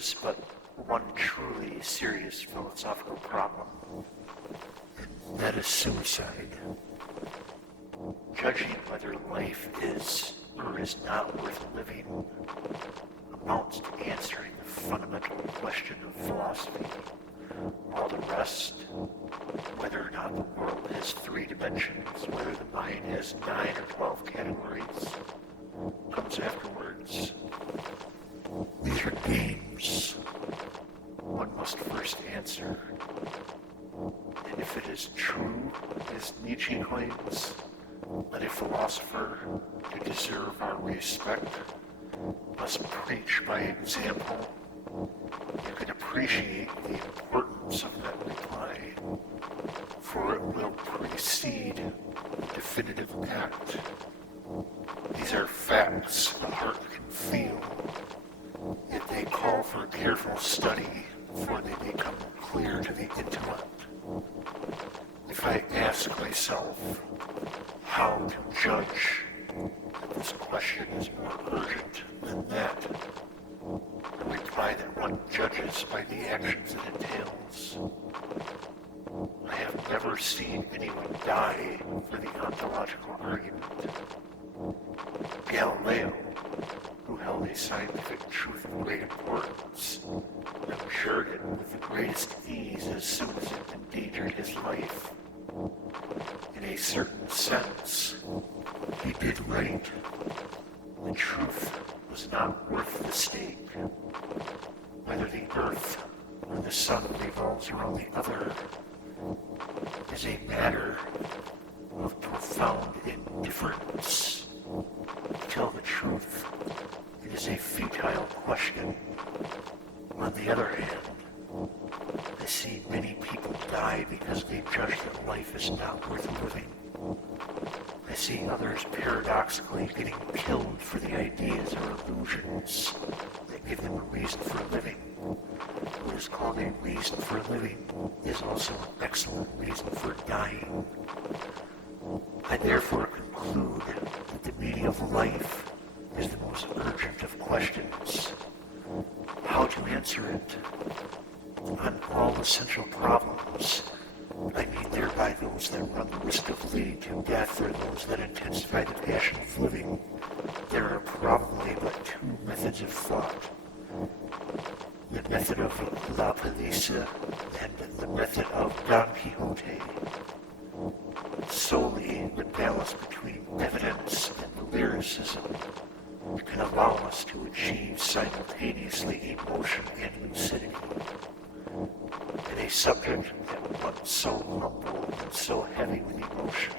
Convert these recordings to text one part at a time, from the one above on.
is but one truly serious philosophical problem, and that is suicide. Judging whether life is or is not worth living amounts to answering the fundamental question of philosophy. All the rest, whether or not the world has 3 dimensions, whether the mind has 9 or 12 categories, comes afterwards. These are games. One must first answer. And if it is true, as Nietzsche claims, that a philosopher, to deserve our respect, must preach by example, you can appreciate the importance of that reply, for it will precede the definitive act. These are facts the heart can feel, yet they call for careful study before they become clear to the intellect. If I ask myself how to judge, this question is more urgent than that. I reply that one judges by the actions it entails. I have never seen anyone die for the ontological argument. Galileo, who held a scientific truth of great importance, abjured it with the greatest ease as soon as it endangered his life. In a certain sense, he did right. The truth was not worth the stake. Whether the earth or the sun revolves around the other is a matter of profound indifference. To tell the truth, it is a futile question. On the other hand, I see many people die because they judge that life is not worth living. I see others paradoxically getting killed for the ideas or illusions that give them a reason for living. What is called a reason for living is also an excellent reason for dying. I therefore conclude that the meaning of life is the most urgent of questions. How to answer it? On all essential problems, I mean thereby those that run the risk of leading to death or those that intensify the passion of living, there are probably but 2 methods of thought. The method of La Palisa and the method of Don Quixote. Solely the balance between evidence and lyricism can allow us to achieve simultaneously emotion and lucidity. In a subject at once so humble and so heavy with emotion,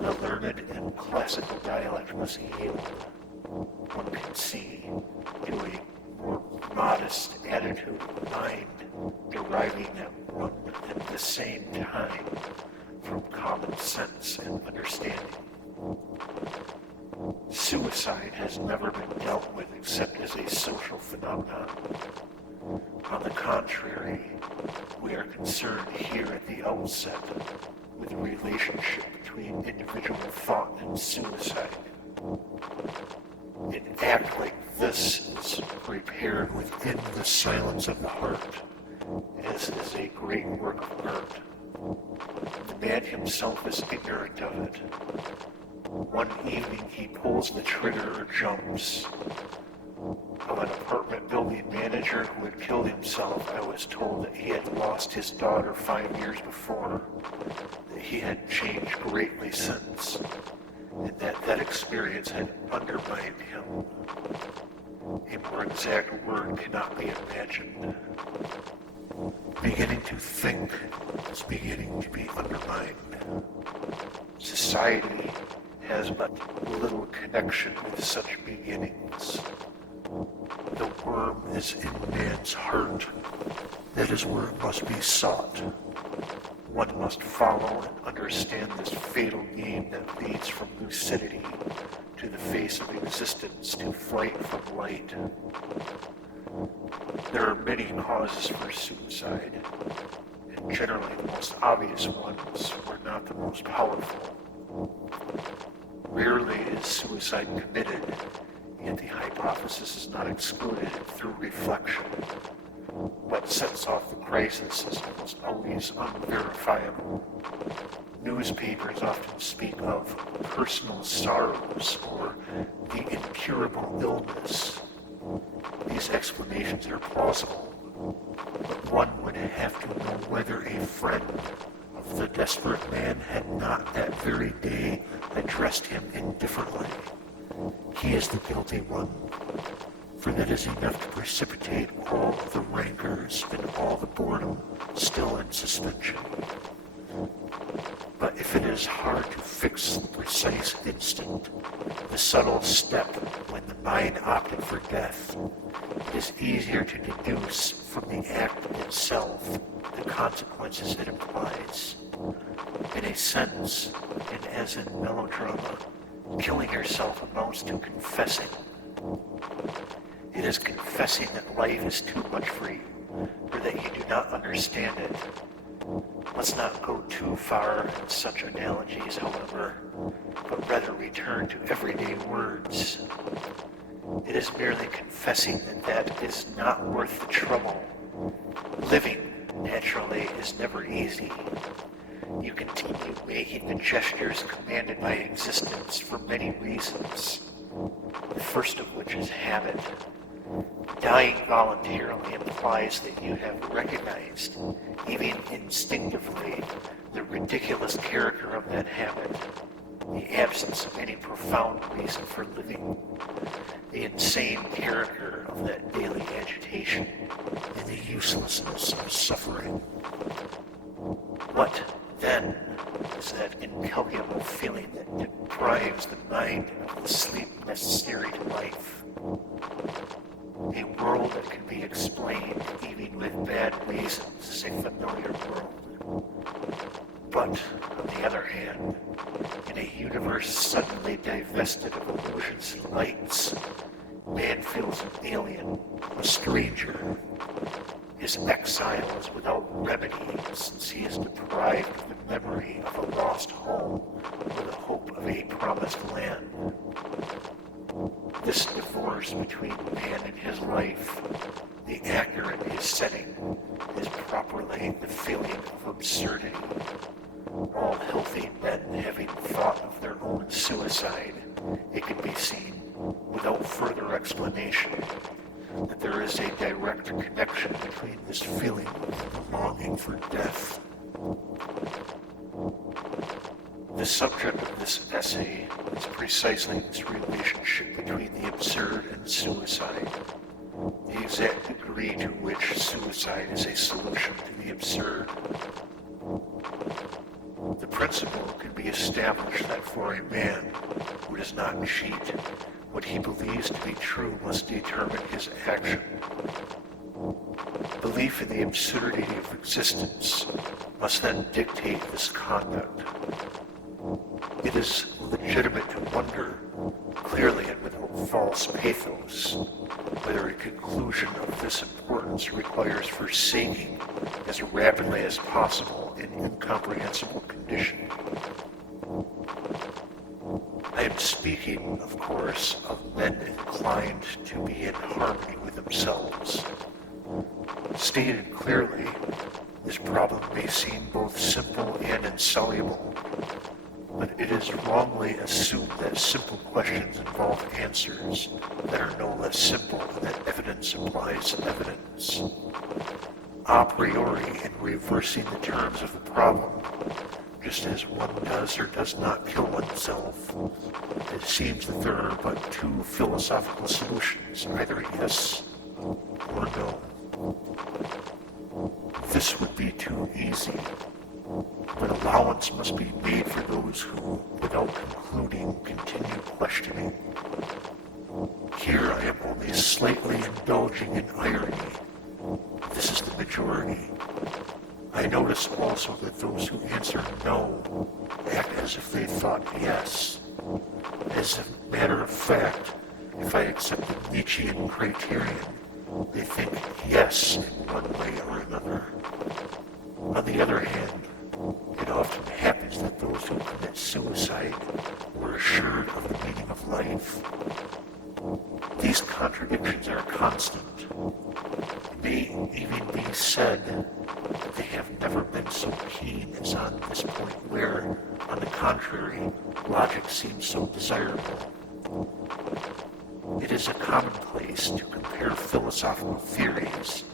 the learned and classical dialect must yield, one can see, to a more modest attitude of mind, deriving at one and the same time from common sense and understanding. Suicide has never been dealt with except as a social phenomenon. On the contrary, we are concerned here at the outset with the relationship between individual thought and suicide. An act like this is prepared within the silence of the heart, as is a great work of art. The man himself is ignorant of it. One evening he pulls the trigger or jumps. Of an apartment building manager who had killed himself, I was told that he had lost his daughter 5 years before, that he had changed greatly since, and that experience had undermined him. A more exact word cannot be imagined. Beginning to think is beginning to be undermined. Society has but little connection with such beginnings. The worm is in man's heart. That is where it must be sought. One must follow and understand this fatal game that leads from lucidity to the face of existence to flight from light. There are many causes for suicide, and generally the most obvious ones were not the most powerful. Rarely is suicide committed Yet the hypothesis is not excluded through reflection. What sets off the crisis is almost always unverifiable. Newspapers often speak of personal sorrows or the incurable illness. These explanations are plausible, but one would have to know whether a friend of the desperate man had not that very day addressed him indifferently. He is the guilty one, for that is enough to precipitate all the rancors and all the boredom still in suspension. But if it is hard to fix the precise instant, the subtle step when the mind opted for death, it is easier to deduce from the act itself the consequences it implies. In a sense, and as in melodrama, killing yourself amounts to confessing. It is confessing that life is too much for you, or that you do not understand it. Let's not go too far in such analogies, however, but rather return to everyday words. It is merely confessing that is not worth the trouble. Living, naturally, is never easy. You continue making the gestures commanded by existence for many reasons, the first of which is habit. Dying voluntarily implies that you have recognized, even instinctively, the ridiculous character of that habit, the absence of any profound reason for living, the insane character of that daily agitation, and the uselessness of suffering. What, then, is that incalculable feeling that deprives the mind of the sleep necessary to life? A world that can be explained even with bad reasons is a familiar world. But, on the other hand, in a universe suddenly divested of illusions and lights, man feels an alien, a stranger. His exile is without remedy, since he is deprived of the memory of a lost home or the hope of a promised land. This divorce between man and his life, the actor in his setting, is properly the feeling of absurdity. All healthy men having thought of their own suicide, it can be seen, without further explanation, that there is a direct connection between this feeling and the longing for death. The subject of this essay is precisely this relationship between the absurd and suicide, the exact degree to which suicide is a solution to the absurd. The principle can be established that for a man who does not cheat, what he believes to be true must determine his action. Belief in the absurdity of existence must then dictate this conduct. It is legitimate to wonder, clearly and without false pathos, whether a conclusion of this importance requires forsaking as rapidly as possible an incomprehensible condition. I am speaking, of course, of men inclined to be in harmony with themselves. Stated clearly, this problem may seem both simple and insoluble, but it is wrongly assumed that simple questions involve answers that are no less simple and that evidence implies evidence. A priori, in reversing the terms of the problem, just as one does or does not kill oneself, it seems that there are but two philosophical solutions, either yes or no. This would be too easy, but allowance must be made for those who, without concluding, continue questioning. Here I am only slightly indulging in irony. This is the majority. I notice also that those who answer no act as if they thought yes. As a matter of fact, if I accept the Nietzschean criterion, they think yes in one way or another. On the other hand, it often happens that those who commit suicide were assured of the meaning of life. These contradictions are constant. It may even be said that they have never been so keen as on this point where, on the contrary, logic seems so desirable. It is a commonplace to compare philosophical theories,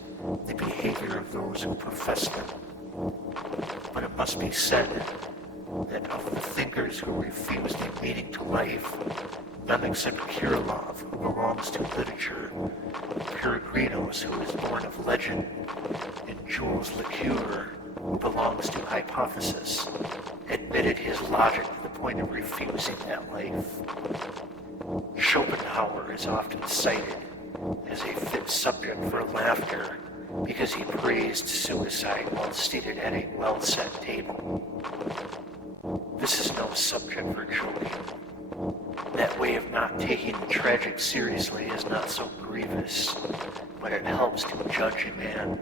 the behavior of those who profess them. But it must be said that of the thinkers who refused a meaning to life, none except Kirillov, who belongs to literature, Peregrinos, who is born of legend, and Jules Lecoeur, who belongs to hypothesis, admitted his logic to the point of refusing that life. Schopenhauer is often cited as a fit subject for laughter because he praised suicide while seated at a well-set table. This is no subject for joking. That way of not taking the tragic seriously is not so grievous, but it helps to judge a man.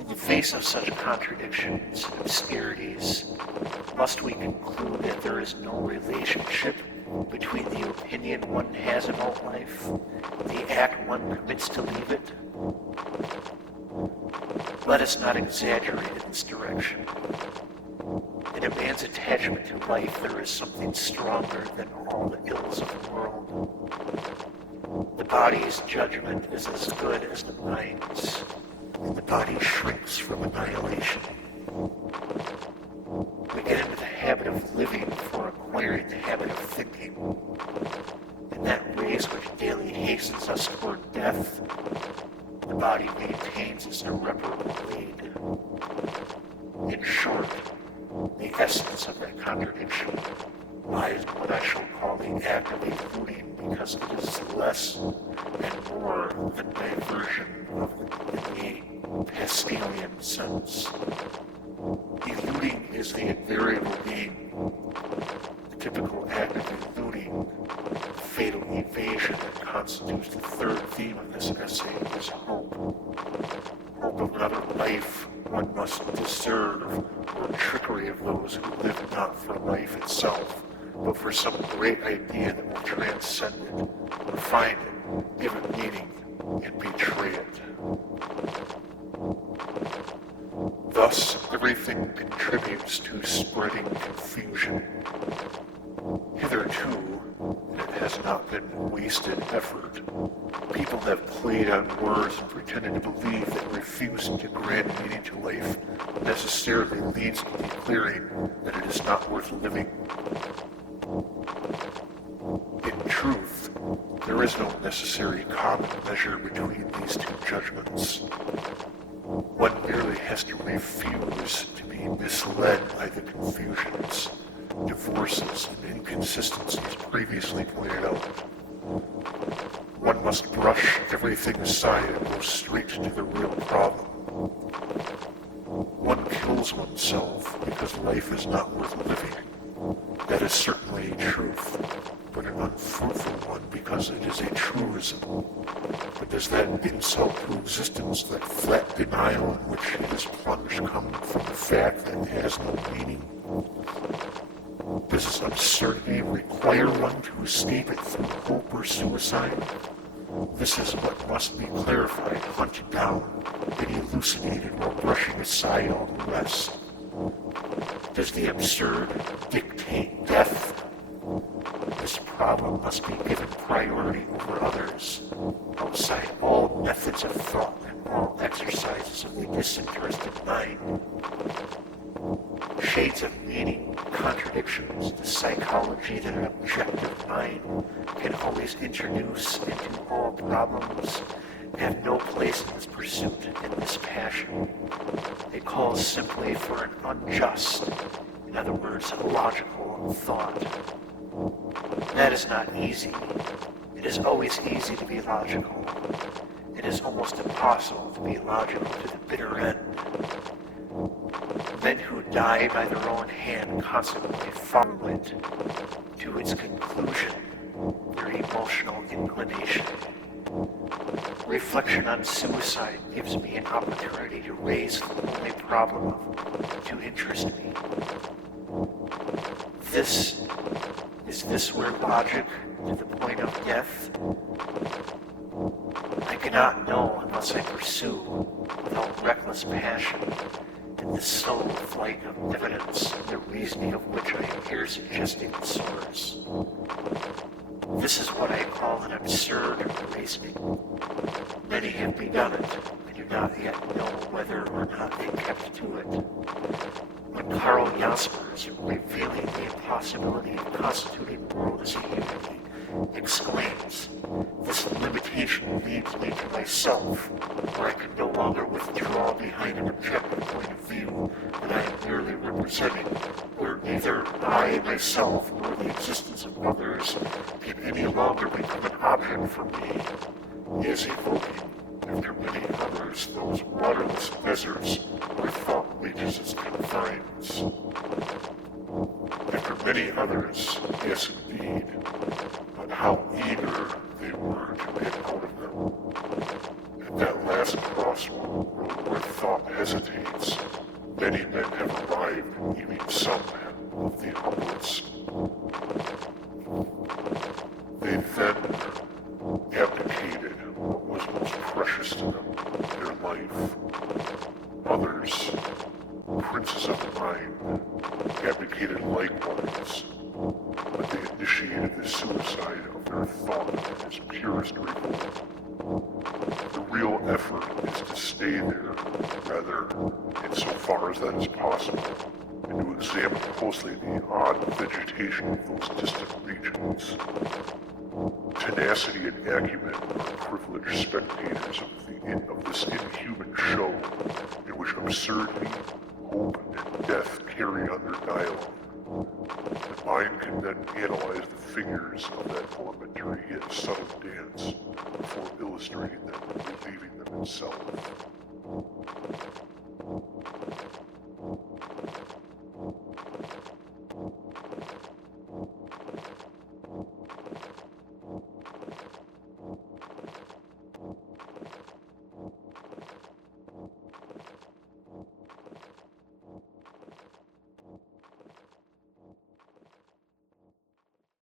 In the face of such contradictions and obscurities, must we conclude that there is no relationship between the opinion one has about life and the act one commits to leave it? Let us not exaggerate in this direction. In a man's attachment to life, there is something stronger than all the ills of the world. The body's judgment is as good as the mind's, and the body shrinks from annihilation. We get into the habit of living before acquiring the habit of thinking. In that race which daily hastens us toward death, the body maintains its irreparable lead. In short, the essence of that contradiction lies in what I shall call the act of eluding, because it is less and more than diversion in the Pascalian sense. Eluding is the invariable aim. The typical act of eluding, the fatal evasion that constitutes the third theme of this essay, is hope. Hope of another life one must deserve, or trickery of those who live not for life itself, but for some great idea that will transcend it, refine it, give it meaning, and betray it. Thus, everything contributes to spreading confusion. Hitherto, and it has not been wasted effort, people have played on words and pretended to believe that refusing to grant meaning to life necessarily leads to declaring that it is not worth living. In truth, there is no necessary common measure between these two judgments. One merely has to refuse to be misled by the confusions, divorces, and inconsistencies previously pointed out. One must brush everything aside and go straight to the real problem. One kills oneself because life is not worth living. That is certainly a truth, but an unfruitful one because it is a truism. But does that insult to existence, that flat denial in which it is plunged, come from the fact that it has no meaning? Does this absurdity require one to escape it through hope or suicide? This is what must be clarified, hunted down, and elucidated while brushing aside all the rest. Does the absurd dictate death? This problem must be given priority over others, outside all methods of thought and all exercises of the disinterested mind. Shades of meaning, contradictions, the psychology that an objective mind can always introduce into all problems have no place in this pursuit and this passion. It calls simply for an unjust, in other words, logical thought. That is not easy. It is always easy to be logical. It is almost impossible to be logical to the bitter end. Men who die by their own hand consequently follow it to its conclusion, their emotional inclination. Reflection on suicide gives me an opportunity to raise the only problem to interest me. This Is this where logic, to the point of death? I cannot know unless I pursue, without reckless passion, in this slow flight of evidence, the reasoning of which I am here suggesting its source. This is what I call an absurd reasoning. Many have begun it, and do not yet know whether or not they kept to it. When Karl Jaspers, revealing the impossibility of constituting the world as a unity, exclaims, "This limitation leads me to myself, where I can no longer withdraw behind an objective point of view that I am merely representing, where neither I myself nor the existence of others can any longer become an object for me." He is evoking, after many others, those waterless deserts where thought reaches its confines. After many others, yes indeed, but how eager they were to get out of them. At that last crossroad where thought hesitates, many men have arrived, even some of the humblest. They then abdicated what was most precious to them, their life. Others, princes of the mind, abdicated likewise, but they initiated the suicide of their thought in its purest revolt. The real effort is to stay there, rather, insofar as that is possible, and to examine closely the odd vegetation of those distant regions. Tenacity and acumen are privileged spectators of this inhuman show in which absurdity, hope, and death carry on their dialogue. The mind can then analyze the figures of that elementary yet subtle dance before illustrating them and relieving them itself.